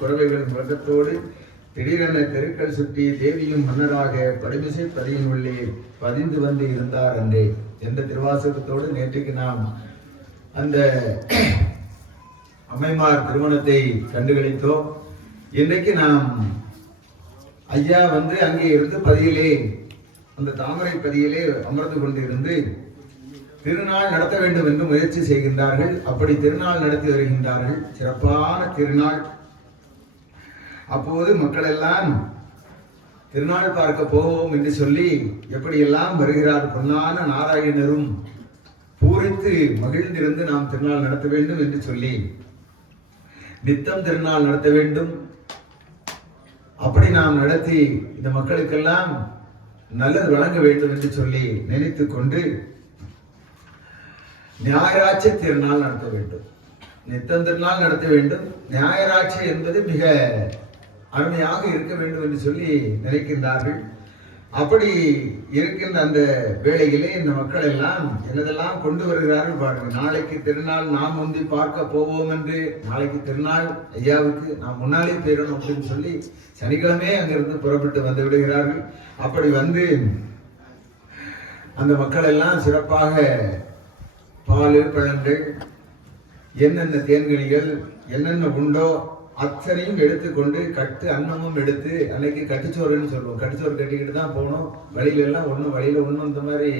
குறவைகள் முழக்கத்தோடு திடீரென தெருக்கள் சுற்றி தேவியும் மன்னராக படுமிசை பதியின் உள்ளே பதிந்து வந்து இருந்தார் அன்றே என்ற திருவாசகத்தோடு நேற்றைக்கு நாம் அந்த அம்மைமார் திருமணத்தை கண்டுகளித்தோம். இன்றைக்கு நாம் ஐயா அங்கே இருந்து பதியிலே அந்த தாமரை பதியிலே அமர்ந்து கொண்டிருந்து திருநாள் நடத்த வேண்டும் என்று முயற்சி செய்கின்றார்கள். அப்படி திருநாள் நடத்தி வருகின்றார்கள். சிறப்பான திருநாள். அப்போது மக்கள் எல்லாம் திருநாள் பார்க்க போவோம் என்று சொல்லி எப்படியெல்லாம் வருகிறார். பொன்னான நாராயணரும் பூரித்து மகிழ்ந்திருந்து நாம் திருநாள் நடத்த வேண்டும் என்று சொல்லி நித்தம் திருநாள் நடத்த வேண்டும். அப்படி நாம் நடத்தி இந்த மக்களுக்கெல்லாம் நல்லது வழங்க வேண்டும் என்று சொல்லி நினைத்து கொண்டு ஞாயிறாட்சி திருநாள் நடத்த வேண்டும். நித்தம் திருநாள் நடத்த வேண்டும். ஞாயிறாட்சி என்பது மிக அருமையாக இருக்க வேண்டும் என்று சொல்லி நினைக்கின்றார்கள். அப்படி இருக்கின்ற அந்த வேளையிலே இந்த மக்கள் எல்லாம் என்னதெல்லாம் கொண்டு வருகிறார்கள் பாருங்க. நாளைக்கு திருநாள் நாம் முந்தி பார்க்க போவோம் என்று, நாளைக்கு திருநாள் ஐயாவுக்கு நாம் முன்னாலே போயிடணும் அப்படின்னு சொல்லி சனிக்கிழமை அங்கிருந்து புறப்பட்டு வந்து விடுகிறார்கள். அப்படி வந்து அந்த மக்கள் எல்லாம் சிறப்பாக பால் பழங்கள் என்னென்ன தேன்கனிகள் என்னென்ன உண்டோ அத்தனையும் எடுத்துக்கொண்டு கட்டு அன்னமும் எடுத்து, அன்னைக்கு கட்டுச்சோறுன்னு சொல்லுவோம். கட்டுச்சோறு கட்டிக்கிட்டு தான் போகணும். வழியில எல்லாம் வழியில ஒன்றும் இந்த மாதிரி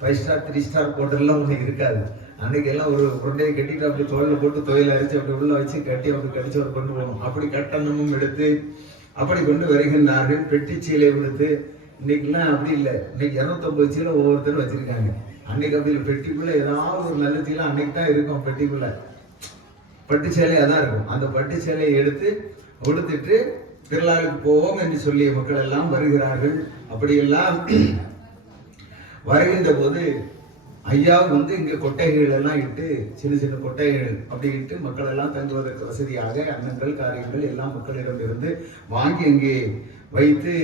5 ஸ்டார் 3 ஸ்டார் ஹோட்டல்லாம் ஒன்றும் இருக்காது. அன்னைக்கு எல்லாம் ஒரு உருண்டையை கட்டிட்டு அப்படி தோலில் போட்டு தொழில் அரிச்சு அப்படி உள்ள வச்சு கட்டி அப்படி கட்டுச்சோறு கொண்டு போகணும். அப்படி கட்டணமும் எடுத்து அப்படி கொண்டு வருகின்றார்கள். பெட்டி சீலை கொடுத்து. இன்னைக்கெல்லாம் அப்படி இல்லை. இன்னைக்கு 250 சீலை ஒவ்வொருத்தரும் வச்சிருக்காங்க. அன்னைக்கு அப்படி பெட்டிக்குள்ள ஏதாவது ஒரு நல்ல சீலை அன்னைக்கு தான் இருக்கும். பெட்டிக்குள்ள பட்டு சேலை அதான் இருக்கும். அந்த பட்டு சேலையை எடுத்து உடுத்துட்டு திருவிழாவுக்கு போவோம் என்று சொல்லி மக்கள் எல்லாம் வருகிறார்கள். அப்படியெல்லாம் வருகின்ற போது ஐயா இங்க கொட்டைகள் எல்லாம் இட்டு, சின்ன சின்ன கொட்டைகள் அப்படி இட்டு மக்கள் எல்லாம் தங்குவதற்கு வசதியாக அன்னங்கள் காரியங்கள் எல்லாம் மக்களிடம் இருந்து வாங்கி இங்கே வைத்து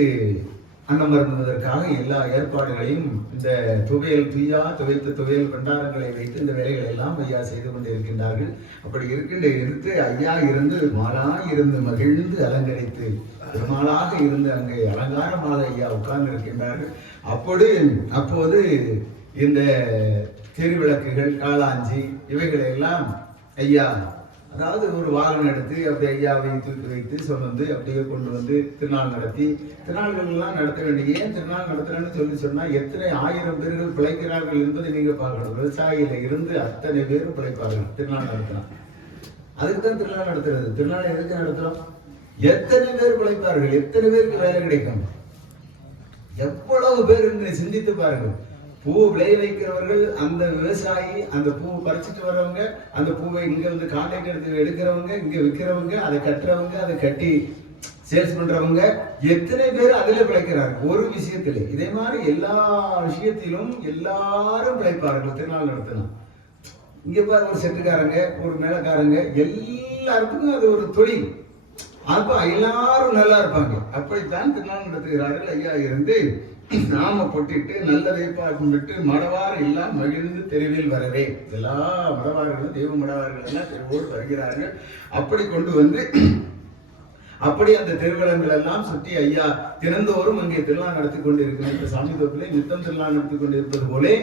அன்னம் மருந்துவதற்காக எல்லா ஏற்பாடுகளையும் இந்த துவைத்த துவையல் பண்டாரங்களை வைத்து இந்த வேலைகளை எல்லாம் ஐயா செய்து கொண்டிருக்கின்றார்கள். அப்படி இருந்து ஐயா இருந்து மாலாய் இருந்து மகிழ்ந்து அலங்கரித்து பெருமாளாக இருந்து அங்கே அலங்காரமாக ஐயா உட்கார்ந்து இருக்கின்றார்கள். அப்போது இந்த திருவிளக்குகள் காளாஞ்சி இவைகளை எல்லாம் ஐயா அதாவது ஒரு வாகனம் எடுத்து அப்படி ஐயாவை தூக்கி வைத்து சுமந்து அப்படியே கொண்டு வந்து திருநாள் நடத்தி திருநாள்கள் எல்லாம் நடத்த வேண்டிய. ஏன் திருநாள் நடத்துறேன்னு சொன்னா எத்தனை 1000 பேர்கள் பிழைக்கிறார்கள் என்பதை நீங்க பார்க்கணும். விவசாயில இருந்து அத்தனை பேரும் பிழைப்பார்கள் திருநாள் நடத்தலாம். அதுக்கு தான் திருநாள் நடத்துறது. திருநாள் எதுக்கு நடத்துறோம்? எத்தனை பேர் பிழைப்பார்கள், எத்தனை பேருக்கு வேலை கிடைக்கும், எவ்வளவு பேர் என்று சிந்தித்து பாருங்கள். பூ விளைய வைக்கிறவர்கள், அந்த விவசாயி, அந்த பூவை பறிச்சுட்டு வர்றவங்க, அந்த பூவை இங்க கான்ட்ராக்ட் எடுத்து எடுக்கிறவங்க, இங்க விற்கிறவங்க, அதை கட்டுறவங்க, அதை கட்டி சேல்ஸ் பண்றவங்க, எத்தனை பேர் அதில் பிழைக்கிறார்கள் ஒரு விஷயத்திலே. இதே மாதிரி எல்லா விஷயத்திலும் எல்லாரும் பிழைப்பார்கள் திருநாள் நடத்தணும். இங்க பாரு, ஒரு செட்டுக்காரங்க, ஒரு மேலக்காரங்க, எல்லாருக்கும் அது ஒரு தொழில். அப்ப எல்லாரும் நல்லா இருப்பாங்க. அப்படித்தான் திருநாள் நடத்துகிறார்கள். ஐயா இருந்து நாம போட்டிட்டு நல்லதை பார்த்துட்டு மடவார் எல்லாம் மகிழ்ந்து தெருவில் வரவே. எல்லா மடவார்களும் தெய்வ மடவார்கள் எல்லாம் தெருவோடு வருகிறார்கள். அப்படி கொண்டு வந்து அப்படி அந்த திருவிழங்கள் எல்லாம் சுற்றி ஐயா தினந்தோறும் அங்கே திருநாள் நடத்தி கொண்டு இருக்கிற சாமி தோப்பிலே நித்தம் திருநாள் நடத்தி கொண்டு இருப்பது போலே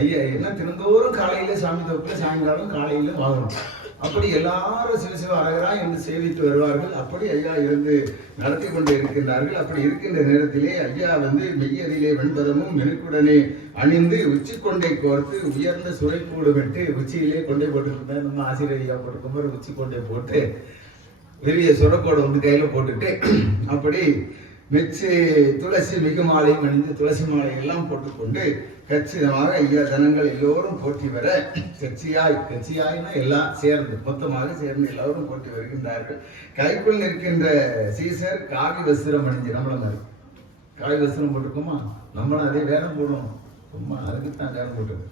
ஐயா என்ன தினந்தோறும் காலையில சாமி தோப்பில, சாயங்காலம் காலையில வாங்கணும். அப்படி எல்லாரும் சிவசிவ அரகரா என்று சேவித்து வருவார்கள். அப்படி ஐயா இருந்து நடத்தி கொண்டு இருக்கின்றார்கள். அப்படி இருக்கின்ற நேரத்திலே ஐயா மெய்யதிலே வெண்பதமும் மெனுக்குடனே அணிந்து உச்சி கொண்டை கோர்த்து உயர்ந்த சுரைக்கூடு விட்டு உச்சியிலே கொண்டை போட்டுருந்தேன். நம்ம ஆசிரியர் ஐயா போட்டுக்கும்போது உச்சி கொண்டை போட்டு பெரிய சுரக்கோடை கையில போட்டுட்டு அப்படி மெச்சு துளசி மிகு மாலையும் அணிந்து துளசி மாலை எல்லாம் போட்டுக்கொண்டு கச்சிதமாக ஐயா ஜனங்கள் எல்லோரும் போற்றி வர கட்சியாய்னா எல்லாம் சேர்ந்து மொத்தமாக சேர்ந்து எல்லோரும் போற்றி வருகின்றார்கள். கைக்குள் நிற்கின்ற சீசர் காவி வஸ்திரம் அணிஞ்சு நம்மள மாதிரி காவி வஸ்திரம் போட்டுக்கோமா, நம்மளும் அதே வேடம் போடுவோம். ரொம்ப அதுக்குத்தான் வேடம் போட்டுருக்கு.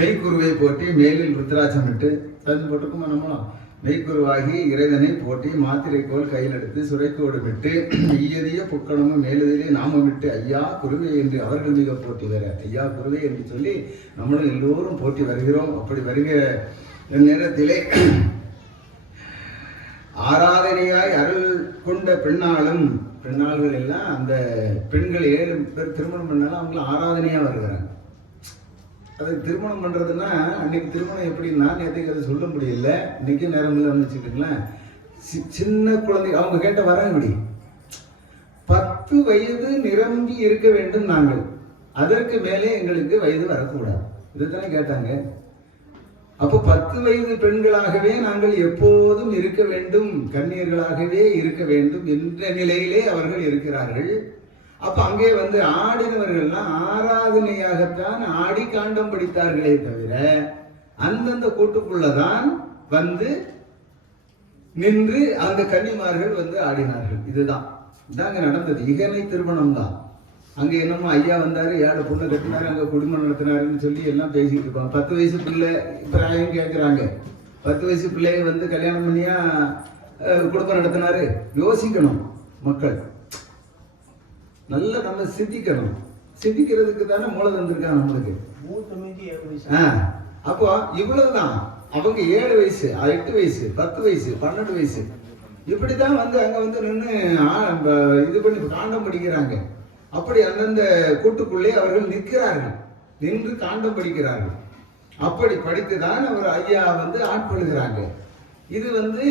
மெய்க்குருவை போட்டி மேலில் ருத்ராட்சம் விட்டு தந்து போட்டுக்குமா, நம்மளும் மெய்க்குருவாகி இறைவனை போட்டி மாத்திரை கோல் கையில் எடுத்து சுரைக்கோடு விட்டு மெய்யதிய புக்கணமும் மேலதிலே நாம விட்டு ஐயா குருவை என்று அவர்கள் மிக போட்டி வர. ஐயா குருவை என்று சொல்லி நம்மளும் எல்லோரும் போட்டி வருகிறோம். அப்படி வருகிற நேரத்திலே ஆராதனையாய் அருள் கொண்ட பெண்ணாள்கள் எல்லாம் அந்த பெண்கள் 7 பேர் திருமணம் பண்ணாலும் அவங்கள ஆராதனையா வருகிறாங்க. அது திருமணம் பண்றதுன்னா அன்னைக்கு திருமணம் எப்படின்னா நேற்றுக்கு அதை சொல்ல முடியல, இன்னைக்கு நேரம் இல்லைன்னு வச்சுக்கிங்களேன். சின்ன குழந்தை அவங்க கேட்ட வராங்க இப்படி 10 வயது நிரம்பி இருக்க வேண்டும் நாங்கள், அதற்கு மேலே எங்களுக்கு வயது வரக்கூடாது, இதுதானே கேட்டாங்க. அப்போ 10 வயது பெண்களாகவே நாங்கள் எப்போதும் இருக்க வேண்டும், கன்னியர்களாகவே இருக்க வேண்டும் என்ற நிலையிலே அவர்கள் இருக்கிறார்கள். அப்ப அங்கே வந்து ஆடினவர்கள்லாம் ஆராதனையாகத்தான் ஆடி காண்டம் படித்தார்களே தவிர அந்தந்த கூட்டுக்குள்ளதான் வந்து நின்று அந்த கன்னிமார்கள் வந்து ஆடினார்கள். இதுதான் இதாங்க நடந்தது. இகனை திருமணம் தான். அங்க என்னமோ ஐயா வந்தாரு, 7 பொண்ணு கட்டினாரு, அங்க குடும்பம் நடத்தினாருன்னு சொல்லி எல்லாம் பேசிட்டு இருப்பாங்க. 10 வயசு பிள்ளை பிராயம் கேட்கிறாங்க. 10 வயசு பிள்ளைய வந்து கல்யாணம் பண்ணியா குடும்பம் நடத்தினாரு? யோசிக்கணும் மக்கள், நல்லா நம்ம சிந்திக்கணும். சிந்திக்கிறதுக்கு தானே மூளை தந்திருக்காங்க நம்மளுக்கு. அப்போ இவ்வளவுதான். அவங்க 7 வயசு, 8 வயசு, 10 வயசு, 12 வயசு இப்படித்தான் வந்து அங்க வந்து நின்று இது பண்ணி காண்டம் படிக்கிறாங்க. அப்படி அந்தந்த கூட்டுக்குள்ளே அவர்கள் நிற்கிறார்கள், நின்று காண்டம் படிக்கிறார்கள். அப்படி படித்துதான் அவர் ஐயா வந்து ஆட்கொள்கிறாங்க. இது வந்து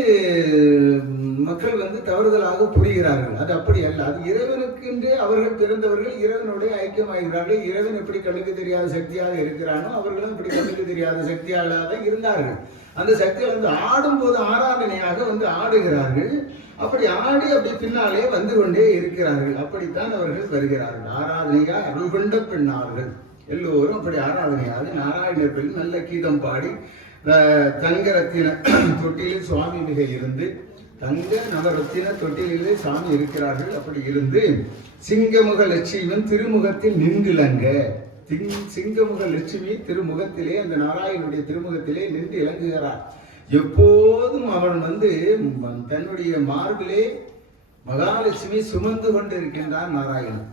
மக்கள் வந்து தவறுதலாக புரிகிறார்கள். அது அப்படி அல்ல. அது இறைவனுக்கென்றே அவர்கள் பிறந்தவர்கள், இறைவனுடைய ஐக்கியமாகிறார்கள். இறைவன் எப்படி கண்ணுக்கு தெரியாத சக்தியாக இருக்கிறானோ அவர்களும் இப்படி கண்ணுக்கு தெரியாத சக்தியாக இருந்தார்கள். அந்த சக்தியை வந்து ஆடும்போது ஆராதனையாக வந்து ஆடுகிறார்கள். அப்படி ஆடி அப்படி பின்னாலே வந்து கொண்டே இருக்கிறார்கள். அப்படித்தான் அவர்கள் வருகிறார்கள். ஆராதனையா அருள் கொண்ட பெண்ணார்கள் எல்லோரும் அப்படி ஆராதனையாக நாராயணர் பெண் நல்ல கீதம் பாடி தங்கரத்தின தொட்டிலில் சுவாமி மிக இருந்து, தங்க நவரத்தின தொட்டிலே சாமி இருக்கிறார்கள். அப்படி இருந்து சிங்கமுக லட்சுமியின் திருமுகத்தில் நின்றிலங்க. சிங்கமுக லட்சுமி திருமுகத்திலே, அந்த நாராயணனுடைய திருமுகத்திலே நின்று இலங்குகிறார். எப்போதும் அவன் வந்து தன்னுடைய மார்பிலே மகாலட்சுமி சுமந்து கொண்டு இருக்கின்றான் நாராயணன்.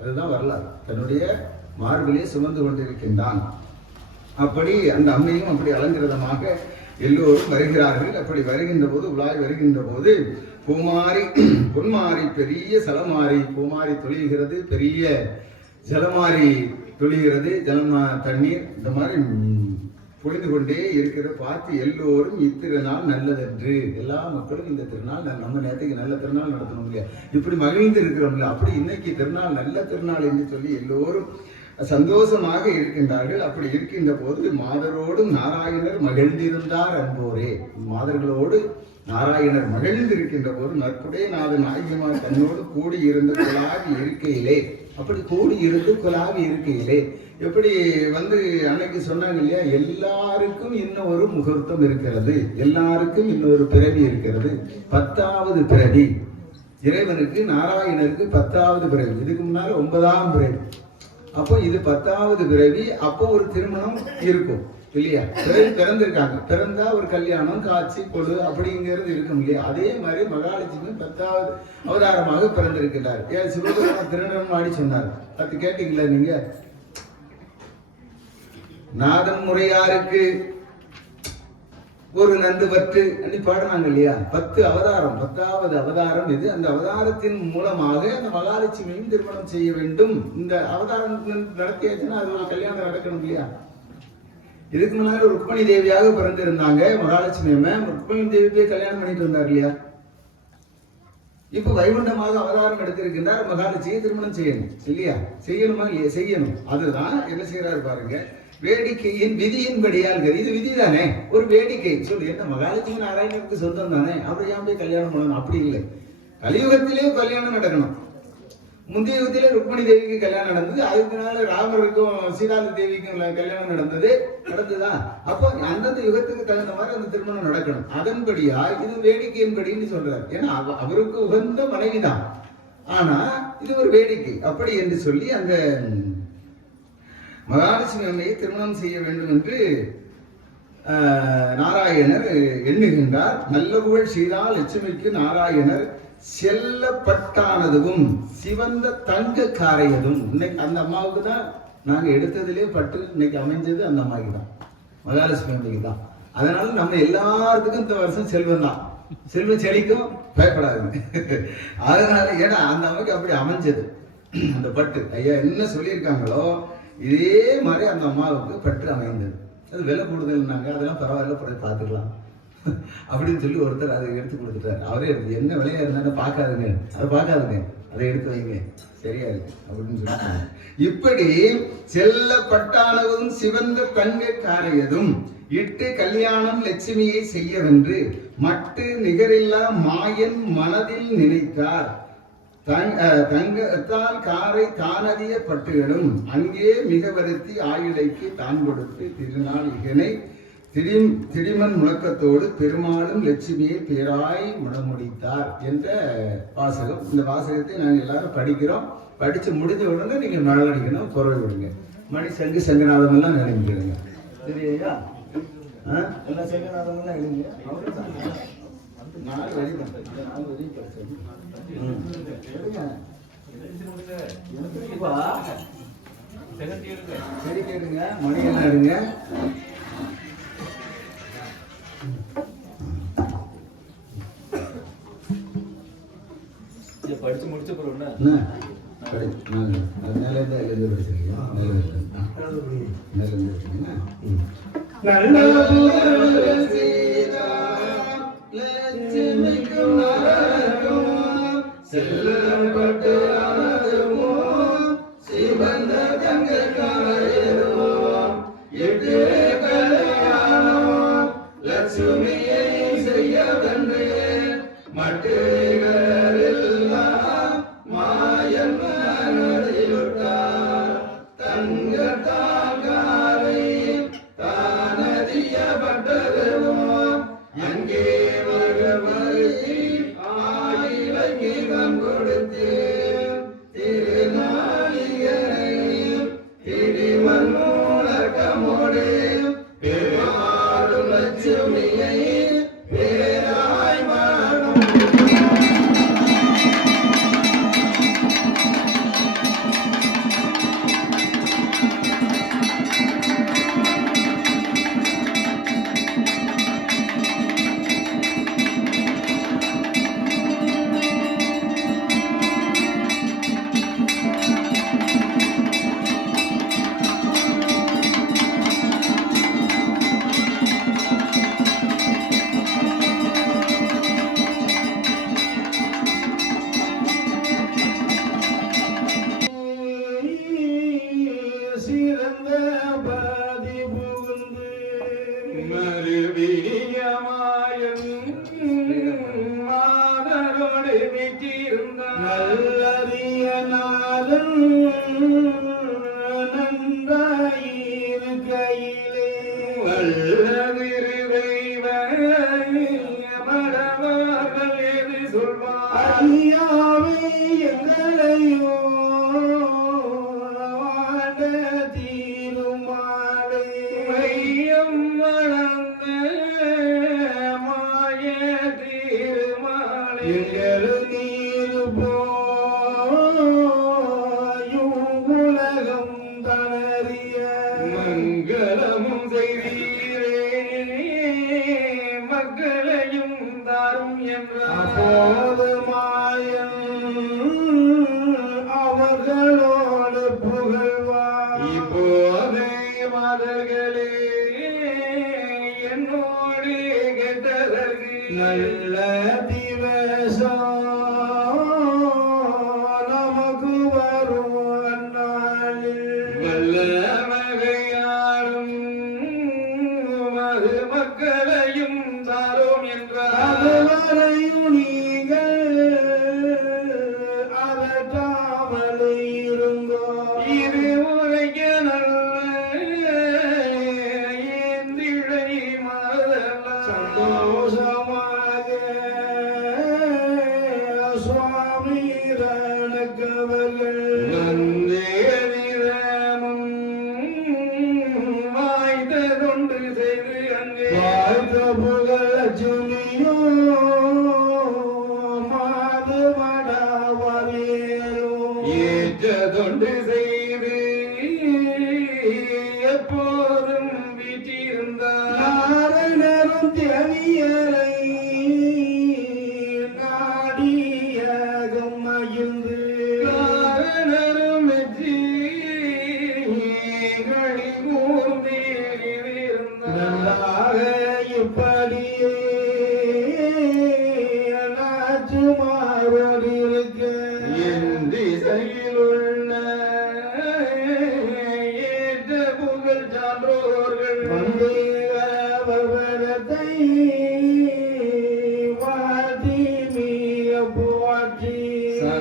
அதுதான் வரலாறு. தன்னுடைய மார்பிலே சுமந்து கொண்டிருக்கின்றான். அப்படி அந்த அம்மையும் அப்படி அலங்கிரதமாக எல்லோரும் வருகிறார்கள். அப்படி வருகின்ற போது, உலாய் வருகின்ற போது பூமாரி பொன்மாரி பெரிய சலமாரி பூமாரி தொழிகிறது, பெரிய ஜலமாரி தொழிகிறது, தண்ணீர் இந்த மாதிரி பொழிந்து கொண்டே இருக்கிற பார்த்து எல்லோரும் இத்திருநாள் நல்லதென்று, எல்லா மக்களும் இந்த திருநாள் நம்ம நேரத்துக்கு நல்ல திருநாள் நடத்தணும் இல்லையா, இப்படி மகிழ்ந்து இருக்கிறோம்ல, அப்படி இன்னைக்கு திருநாள் நல்ல திருநாள் என்று சொல்லி எல்லோரும் சந்தோஷமாக இருக்கின்றார்கள். அப்படி இருக்கின்ற போது மாதரோடும் நாராயணர் மகிழ்ந்திருந்தார் அன்போரே. மாதர்களோடு நாராயணர் மகிழ்ந்து இருக்கின்ற போது நற்புடைய நாதன் நாயகிமார் தன்னோடு கூடி இருந்து குலாவி இருக்கையிலே, அப்படி கூடி இருந்து குலாவி இருக்கையிலே எப்படி வந்து அன்னைக்கு சொன்னாங்க இல்லையா, எல்லாருக்கும் இன்னும் ஒரு முகூர்த்தம் இருக்கிறது, எல்லாருக்கும் இன்னொரு பிறவி இருக்கிறது, 10வது பிறவி. இறைவனுக்கு நாராயணருக்கு 10வது பிறவி. இதுக்கு முன்னால 9ஆம் பிறவி. அப்போ இது 10வது பிறவி. அப்போ ஒரு திருமணம் இருக்கும் இல்லையா, பிறந்திருக்காங்க, பிறந்தா ஒரு கல்யாணம் காட்சி கொடு அப்படிங்கிறது இருக்கும் இல்லையா. அதே மாதிரி மகாலட்சுமி 10வது அவதாரமாக பிறந்திருக்கிறார். சிவபெருமான் திருநெல்வேலி சொன்னார், அது கேட்டீங்களா நீங்க? நாதன் முறையாருக்கு ஒரு நந்து பற்று அப்படி பாடுறாங்க இல்லையா. 10 அவதாரம், 10வது அவதாரம் இது. அந்த அவதாரத்தின் மூலமாக அந்த மகாலட்சுமியும் திருமணம் செய்ய வேண்டும். இந்த அவதாரம் நடத்தியாச்சுன்னா அது ஒரு கல்யாணம் நடக்கணும் இல்லையா. இதுக்கு முன்னாடி ருக்மணி தேவியாக பிறந்திருந்தாங்க மகாலட்சுமி அம்மா. ருக்மணி தேவியை கல்யாணம் பண்ணிட்டு வந்தார் இல்லையா. இப்ப வைகுண்டமாக அவதாரம் எடுத்திருக்கின்றார், மகாலட்சுமியை திருமணம் செய்யணும் இல்லையா. செய்யணுமா இல்லையா? செய்யணும். அதுதான் என்ன செய்யறாரு பாருங்க, வேடிக்கையின் விதியின்படியால். இது விதி தானே, ஒரு வேடிக்கை சொல்லி. என்ன மகாலட்சுமி நாராயணனுக்கு சொந்தம் தானே, அப்புறம் ஏன் போய் கல்யாணம் பண்ணணும்? அப்படி இல்லை, கலியுகத்திலே கல்யாணம் நடக்கணும். முந்தைய யுகத்திலே ருக்மணி தேவிக்கு கல்யாணம் நடந்தது, அதுக்கு மேல ராமருக்கும் சீதாலி தேவிக்கும் கல்யாணம் நடந்ததா. அப்போ அந்தந்த யுகத்துக்கு தகுந்த மாதிரி அந்த திருமணம் நடக்கணும். அதன்படியா இது வேடிக்கையின்படின்னு சொல்றாரு. ஏன்னா அவருக்கு உகந்த மனைவிதான், ஆனா இது ஒரு வேடிக்கை அப்படி என்று சொல்லி அந்த மகாலட்சுமி அம்மையை திருமணம் செய்ய வேண்டும் என்று நாராயணர் எண்ணுகின்றார். நல்ல புகழ் சீதா லட்சுமிக்கு நாராயணர் செல்லப்பட்டானதும் சிவந்த தங்க காரையதும். இன்னைக்கு அந்த அம்மாவுக்கு தான் நாங்க எடுத்ததிலே பட்டு இன்னைக்கு அமைஞ்சது அந்த அம்மாவுக்கு தான், மகாலட்சுமி அம்மைக்கு தான். அதனால நம்ம எல்லாத்துக்கும் இந்த வருஷம் செல்வம் தான். செல்வம் செழிக்கும், பயப்படாதுங்க. அதனால ஏன்னா அந்த அம்மைக்கு அப்படி அமைஞ்சது அந்த பட்டு. ஐயா என்ன சொல்லியிருக்காங்களோ இதே மாதிரி அந்த அம்மாவுக்கு பட்டு அமைந்தது. அது விலை கூடுதல்னாங்க, அதெல்லாம் பரவாயில்ல, போய் பார்த்துக்கலாம் அப்படின்னு சொல்லி ஒருத்தர் அதை எடுத்து கொடுத்துட்டாரு. அவரே எடுத்து என்ன விலையா இருந்தாலும் பார்க்காதுங்க, அதை பார்க்காதுங்க, அதை எடுத்து வைங்க, சரியா இருக்கு அப்படின்னு சொல்லிட்டாங்க. இப்படி செல்ல பட்டாளவும் சிவந்த கண்கள் காரையதும் இட்டு கல்யாணம் லட்சுமியை செய்யவென்று மட்டு நிகரில்லா மாயன் மனதில் நினைத்தார். தங்கத்தால் காரை தானதிய பட்டுகளும் அங்கே மிக வருத்தி ஆயுளைக்கு தான் கொடுத்து திருநாள் இகனை திடிமன் முழக்கத்தோடு பெருமாளும் லட்சுமியை பேராய் முடமுடித்தார் என்ற வாசகம். இந்த வாசகத்தை நாங்கள் எல்லாரும் படிக்கிறோம். படிச்சு முடிஞ்ச உடனே நீங்க நலடிக்கணும், குரல் விடுங்க. மணி சங்கு சங்கநாதம் எல்லாம் நினைக்கிடுங்க, சரியா? எல்லாம் சங்கநாதம் எல்லாம் எழுதுங்க. 4 வரி படிச்சேன். சரி கேளுங்க, மணி எல்லாம் எடுங்க. படிச்சு முடிச்ச பிறகு மேலேருந்து எழுதி படிச்சிருக்கீங்க. மேலேருந்து படிச்சீங்கன்னா செல்லப்பட்டு சிவந்த தங்க லட்சுமியை செய்ய வென்று மட்டுகளெல்லாம் மாயன் மனதிலுட்டார். தங்கத்தால் காரை தானதியப்பட்டதுவோ அங்கே வருத்தி ஆயிரம் கொடுத்து திருநாளிகளையும் திடிமன் மூலக்கமோடு பெருமாளும் லட்சுமியை பேராய் மனம். நல்லறிய நாளும் நன்றாயிருக்கையிலே வல்லதிரு தெய்வ மடவார்கள் எது சொல்வார். ஐயாவே எங்களையோ வாட தீருமாளே மையம் வளர்ந்த மாய தீருமாளே எங்களு நீரு போயுலகம் தனறிய மங்களமும் செய்தீரே மக்களையும் தாரும் என்ற அப்போது மாயன் அவர்களோடு புகழ்வார். இப்போதே மதர்களே என்னோடு கெட்டதற்கு நல்ல திவசம் நமக்கு வரும் அந்நாளில் வல்ல மகையாரும் மது மக்களையும் தாரோம் என்றார். அதுவரையும் நீங்கள் அதட்டாமல் இருங்கோ. இது உரைக்க நல்ல ஏந்திழை மதல்ல சந்தோஷமாக சுவாமி ரணக்கவர்கள் நந்தேரிரமும் வாய்த்ததொன்று செய்து அங்கே வாய்த்த புகழச்சுமியோ மாது மடவரேரோ ஏற்றதொன்று செய்து எப்போதும் வீட்டிருந்தார். நாரணரும் தேவியரை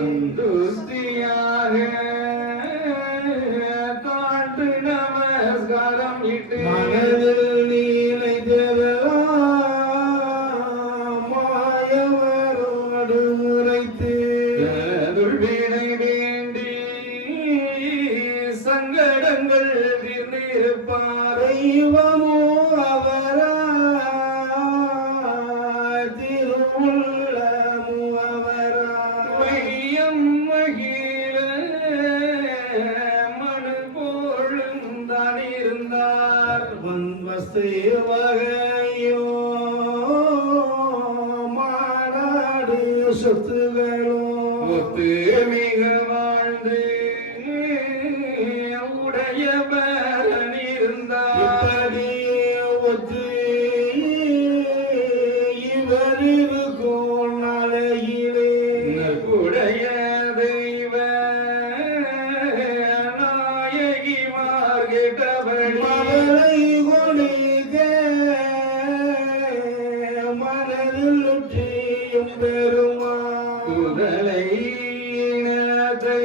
சந்துஷ்டியாக தாழ்ந்து நமஸ்காரம் இட்டு மனதில் நீனைதெல்லாம் மாயவரோடு உரைத்து வினை வேண்டி சங்கடங்கள் தீர்ந்திருப்பார் தெய்வமோ அவரா திருவுள்ளமோ அவரா மையம் மகிழ மனு போழுந்தான் இருந்தார் வன்வசை வகையோ மாநாடு சொத்துகளோ ஒத்து மிக வாழ்ந்து உடைய பலன் இருந்தார் இப்படி ஒத்து இவர் இருக்கும் நாளையிலே நற்குடைய தெய்வ நாயகிமார் கேட்டபடி மகளை கொடுக்க மனதில் உற்றியும் பெருமா முதலை இனத்தை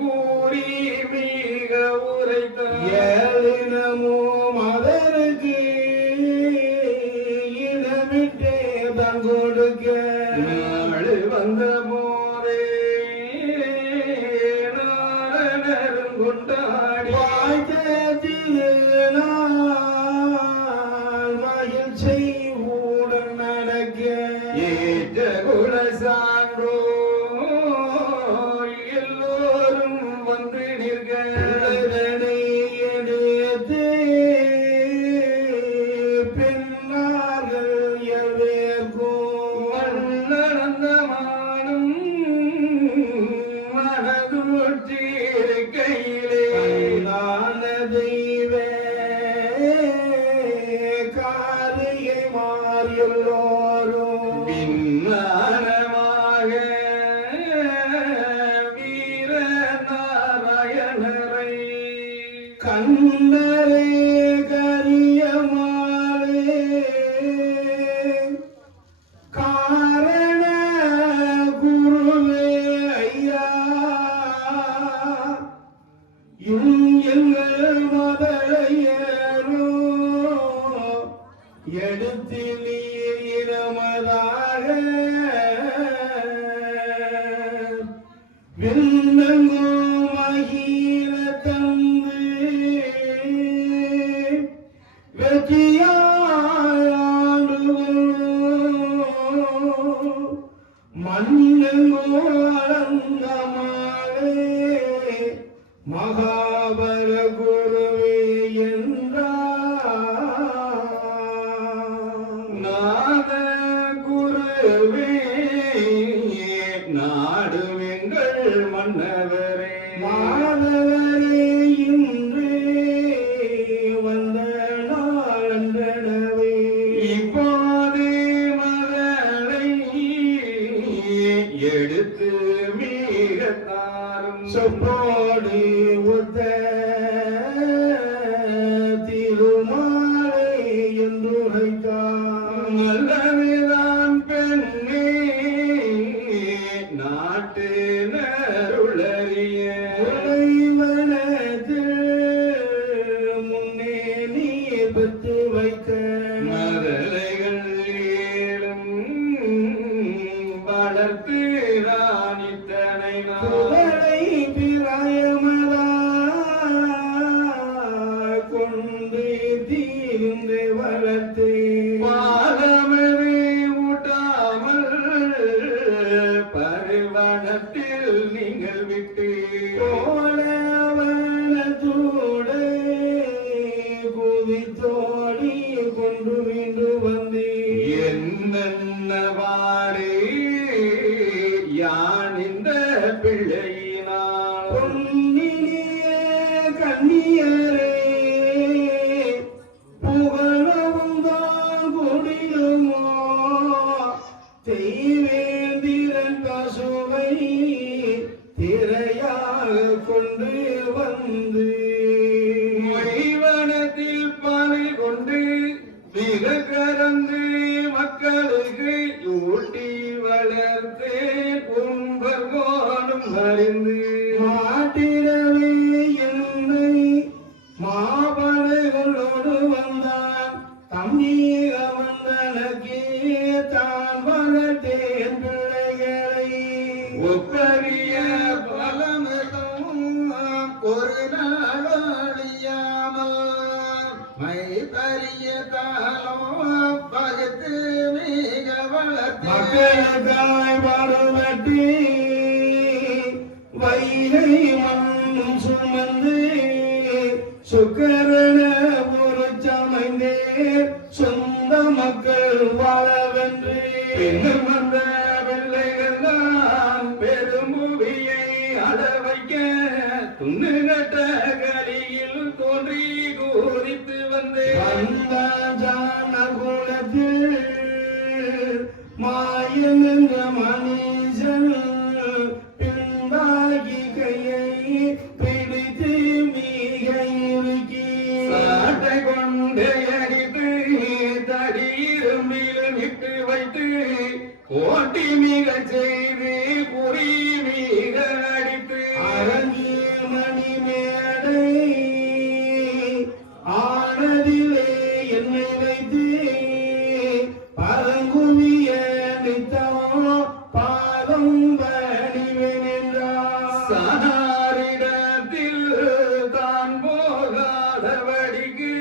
கூறி மிக உரைத்தார் ஏழினமும் அதற்கு இனமிட்டே தான் கொடுக்க நாடு வந்த போதே நாரணரும் கொண்டாடி வாழ்த்தினால் மகிழ்ச்சி உடன் நடக்க ஏற்ற குல சான்றோ எல்லோரும் வந்து நிற்க பிள்ளைகளை எடுத்து பின்னார்கள் எவேற்கும் மன்னனந்தமானும் மனதுற்றிருக்கையிலே நான தெய்வே காரியை மாறியுள்ளோரும் விண்ணானமாக வீர நாராயணரை கண்ணரே கரியமாலே காரண குருவே ஐயா எங்கள் மதலையரோ எடுத்து நீர் இனமதாக விண்ணங்கோ மகிழ தந்து வெற்றியாண்டுகளோ மண்ணெங்கோ அலந்தமாலே மகாபர குருவே என்றார் நாத குருவே நாடும் எங்கள் மன்னவரே மாணவரே இன்று வந்த நாளன்றனவே இப்போது மகளை எடுத்து மீகத்தாரும் சொப்போடு ஒத்த திருமாலை என்றுரைத்தார் நல்லவிதான் பெண்ணே நாட்டு நருளறிய உறைவனத்தில் முன்னே நீர் பெற்று வைத்த மதலைகள் ஏழும் வளர்த்து ராணித்தனை புகழை பிராயமலா கொண்டு தீர்ந்து வளர்த்தே பாலமரை ஊட்டாமல் பரிவனத்தில் நீங்கள் விட்டு கோலவனத்தோடு குவித்தோடி கொண்டு மீண்டு வந்தேன் என்னவாறு யான் இந்த பிள்ளையினால் பொன்னினிய கண்ணியரே புகழவும் தான் கொடியுமோ தெய்வேந்திரன் பசுவை திரையாக கொண்டு வந்து மொய்வனத்தில் பானை கொண்டு மிக கறந்து மக்களுக்கு ஊட்டி வளர்த்தேன் கும்பர் கோணும் அறிந்து மாட்டிடவே என்னை மாபடைகளோடு வந்தான் தம்பி அவன் தனக்கே தான் வளர்த்தேன் பிள்ளைகளை ஒப்பரிய பலமிருந்தும் ஒரு நாளொழியாமல் மை பரிய தாளம் பகுத்து மிக வளர்த்து மக்களுக்காய் பாடுபட்டு வைகை மண்ணும் சுமந்து சுக்கரன ஒரு சமைந்தே சொந்த மக்கள் வாழவென்று பின்னும் வந்த பிள்ளைகள் தான் பெரும்புவியை அட வைக்க துண்ணு நட்ட கலியில் தோன்றி கூறித்து வந்தேன் வந்தான குலத்தில் மாயன் என்ற மனுஷன் பின்பாகி கையை பிடித்து மிக இறுக்கி சாட்டை கொண்டு அடித்து தடியிரும்பில் விட்டு வைத்து ஓட்டி மிக செய்து குறி மிக அடித்து அரங்கி மணி மேடை ஆனதிலே என்னை வைத்து பரங்குவிய நித்தம் பாதம் பணிவேன் என்றார் சாரிடத்தில் தான் போகாதபடிக்கு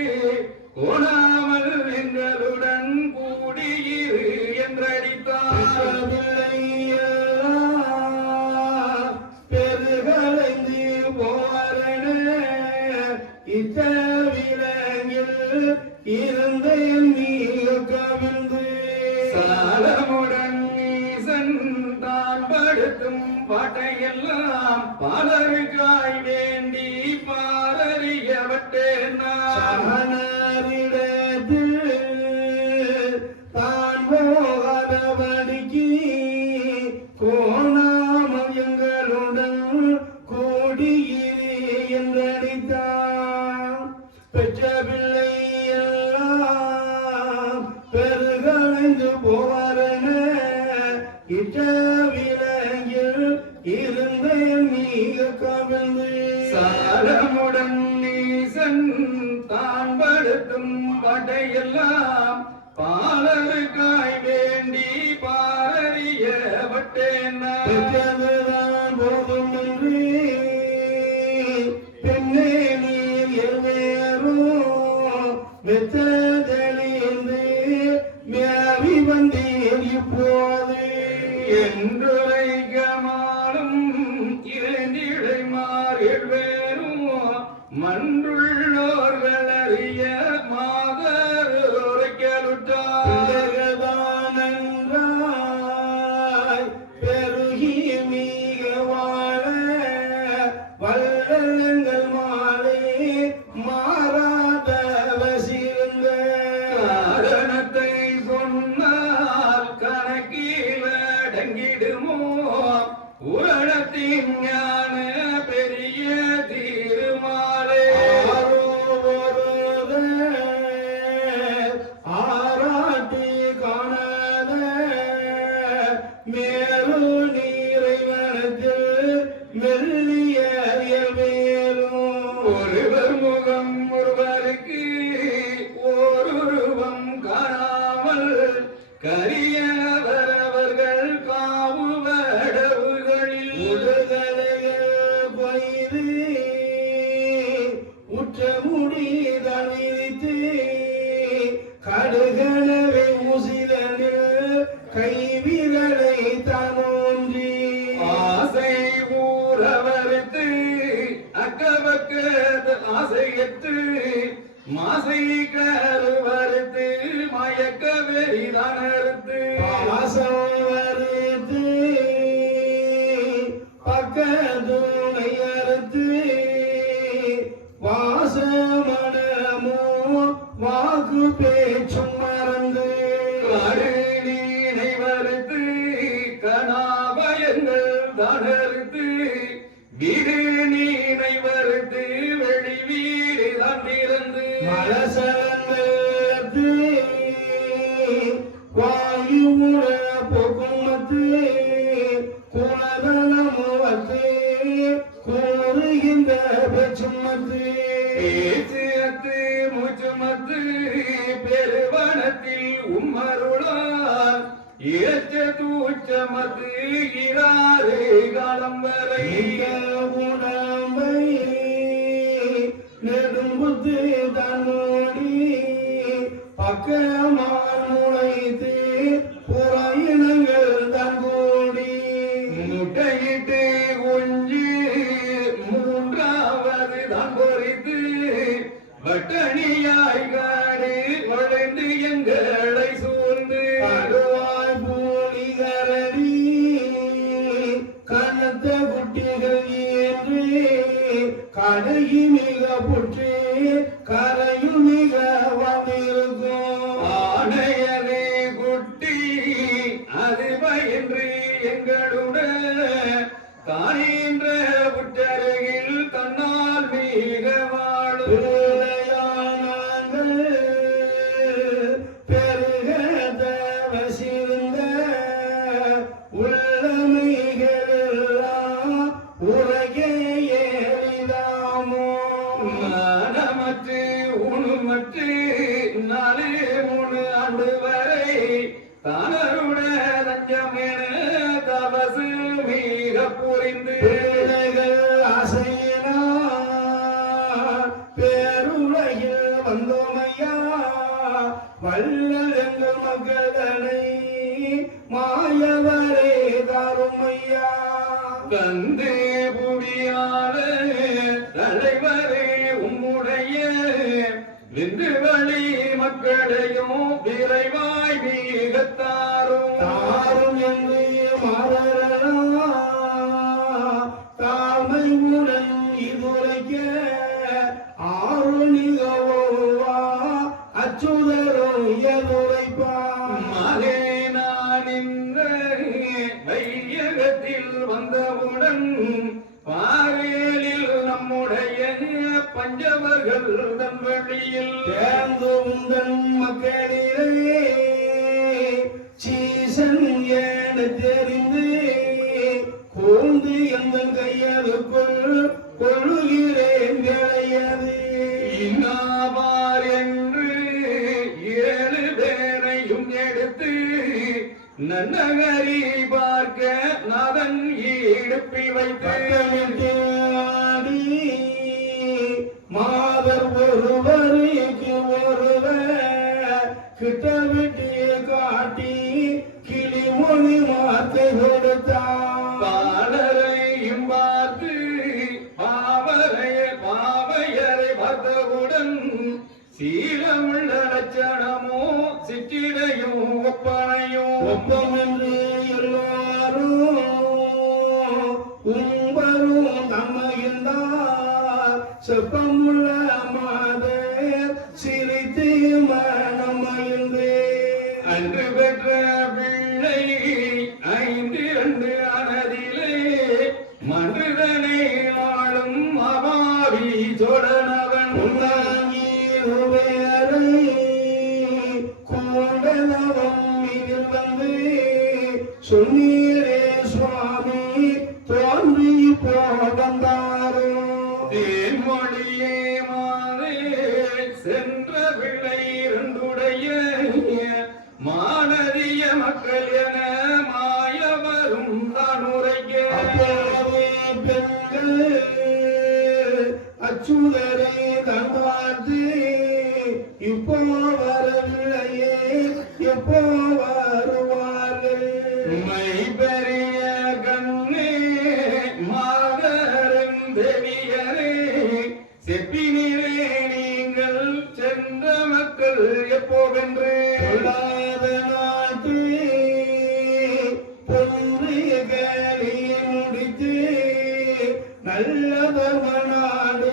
கோணாமல் எங்களுடன் கூடியிரு என்றடித்தார் பெருகலைந்து போரண இத்தவிலங்கில் இருந்த நீக கவிழ்ந்து சாலமுடன் ஈசன் தான் படுத்தும் பாட்டையெல்லாம் பாலருக்காய் வேண்டி பாரறியவட்டேன் நான் சமணரிடத்தில் தான் போகாதபடிக்கு கோணாமல் எங்களுடன் கூடியிரு என்றடித்தான் பெற்ற பிள்ளை எல்லாம் பெருகலைந்து போவாரென இட்ட விலங்கில் இருந்த நீக கவிழ்ந்து சாலமுடன் ஈசன் தான் படுத்தும் பாட்டையெல்லாம் பாலருக்காய் வேண்டி பாரறியவட்டேன் நான் பெற்றதுதான் போதும் என்று பெண்ணே நீர் எவ்வேறும் மெத்ததெளிந்து மேவி வந்தீர் இப்போது என்றுரைகமாலும் இரண்டிடைமார் எழுவேரும் மன்றுள்ளோர்கள் அறிய மாதர் உரைக்கலுற்றார் பிள்ளைகள்தானன்றாய் பெருகி மிக வாழ வல்லங்கள் மாலை மாறாத வசிருந்த காரணத்தை சொன்னால் கணக்கில் அடங்கிடுமோ உலகத்தின் ஞான பெரிய திருமாலே ஆராட்டி காணாத மேரு நீரை வனத்தில் மெல்லிய மேலும் ஒருவர் முகம் ஒருவருக்கு ஓருருவம் காணாமல் கரியவரவர்கள் காவுவடவுகளில் உடுதலைகள் கொய்து உற்ற முடி தவித்து கடுகனவை ஊசிதனில் கைவிரலை தனோன்றி ஆசை ஊரவருக்கு அக்கபக்க ஆசையற்று மாசை கருவறுத்து மயக்க வெறிதானறுத்து பாசம் வருத்து பக்கதுணை அறுத்து வாசமனமோ வாக்கு பேச்சும் மறந்து கருணீனை வறுத்து கனாபயங்கள் தானறுத்து வீடு நீனை வறுத்து வெளி வீடு தான் திறந்து மலசலந்து வாயு போக்குமத்து மத்து பேச்சு அத்து மூச்சு மத்து பெருவனத்தில் உம்மருளார் ஏச்ச தூச்சமது இராறு காலம் வரை உடம்பை நெடும்புத்து தன்னோடி பக்கமான் முளைத்து புற இனங்கள் தங்கோடி முட்டையிட்டு கொஞ்சி மூன்றாவது தான் பொறித்து வட்டணியாய் காடு வளைந்து எங்களை சூழ்ந்து கடுவாய் பூலிகரடி கனத்த குட்டிகள் என்று கடையி மிக புற்று கரையும் மிக வந்திருக்கும் ஆணையரே குட்டி அது பயின்று எங்களுடன் காணின்ற புற்றருகில் தன்னால் மிக வாழும் பிள்ளையானாங்கள் பெருக தவசிருந்த உள்ளமைகளெல்லாம் உலகே ஏறிதாமோ மானமற்று உணுமற்று 4 ஆண்டு வரை தானருட தஞ்சமென தபசு மிக புரிந்து பிள்ளைகள் அசையினார் பேருலகில் வந்தோமையா வள்ளல் எங்கள் மக்களனை மாயவரே தாருமையா தந்து புவியாள தலைவரே உம்முடைய விந்து வழி மக்களையும் விரைவாய் மிகத்தாரும் தாரும் என்று மாறலா தாழ்மையுடன் இதுரைக்க ஆறுணிகவா அச்சுதரோ எதுரைப்பா மாலே நான் இந்த வையகத்தில் வந்தவுடன் பாவேலில் நம்முடைய பஞ்சவர்கள் தன் வழியில் தேர்ந்து உந்தன் மக்களிலே சீசன் என தெரிந்து கூர்ந்து எந்த கையலுக்குள் கொள்ளுகிறேன் வேலையது இன்னாவார் என்று 7 பேரையும் எடுத்து நன்னகரி பார்க்க நாதன் ஈடுப்பில் வைத்து பட்டமிட்டு ஆடி மாதர் ஒருவருக்கு ஒருவர் கிட்ட விட்டு காட்டி கிளிமொழி மாத்தை கொடுத்தார் பாலரையும் பார்த்து பாவையரை பார்த்தவுடன் சீலமுள்ள லட்சணமோ சிற்றிடையும் ஒப்பனையும் ஒப்பம் என்று எல்லாரும் உம்பரும் தம்மையின்றார் செப்பமுள்ள மாதர் சிரித்து மனமகிழ்ந்து அன்று பெற்ற பிள்ளை 5 ஆனதிலே மன்றுதனை நாளும் அபாவி சோழனவன் உன்னாங்கிருவேரை கூண்டனவம் இதில் வந்து சொன்னீரே சுவாமி தோன்றி போகந்தாரோ தேன்மொழியே மாறே சென்ற பிள்ளை 2 மானதிய மக்கள் என மாயவரும் தான் உரைக்க அப்போது பெண்கள் அச்சுதரை தந்தார்த்து இப்போ வரவில்லையே எப்போ வருவார்கள் மை பெரிய கண்ணே மாதரன் தேவியரே செப்பினிலே நீங்கள் சென்ற மக்கள் எப்போவென்று சொல்லாத நாட்டு பொன்றிய கேலியை முடித்து நல்ல தர்ம நாடு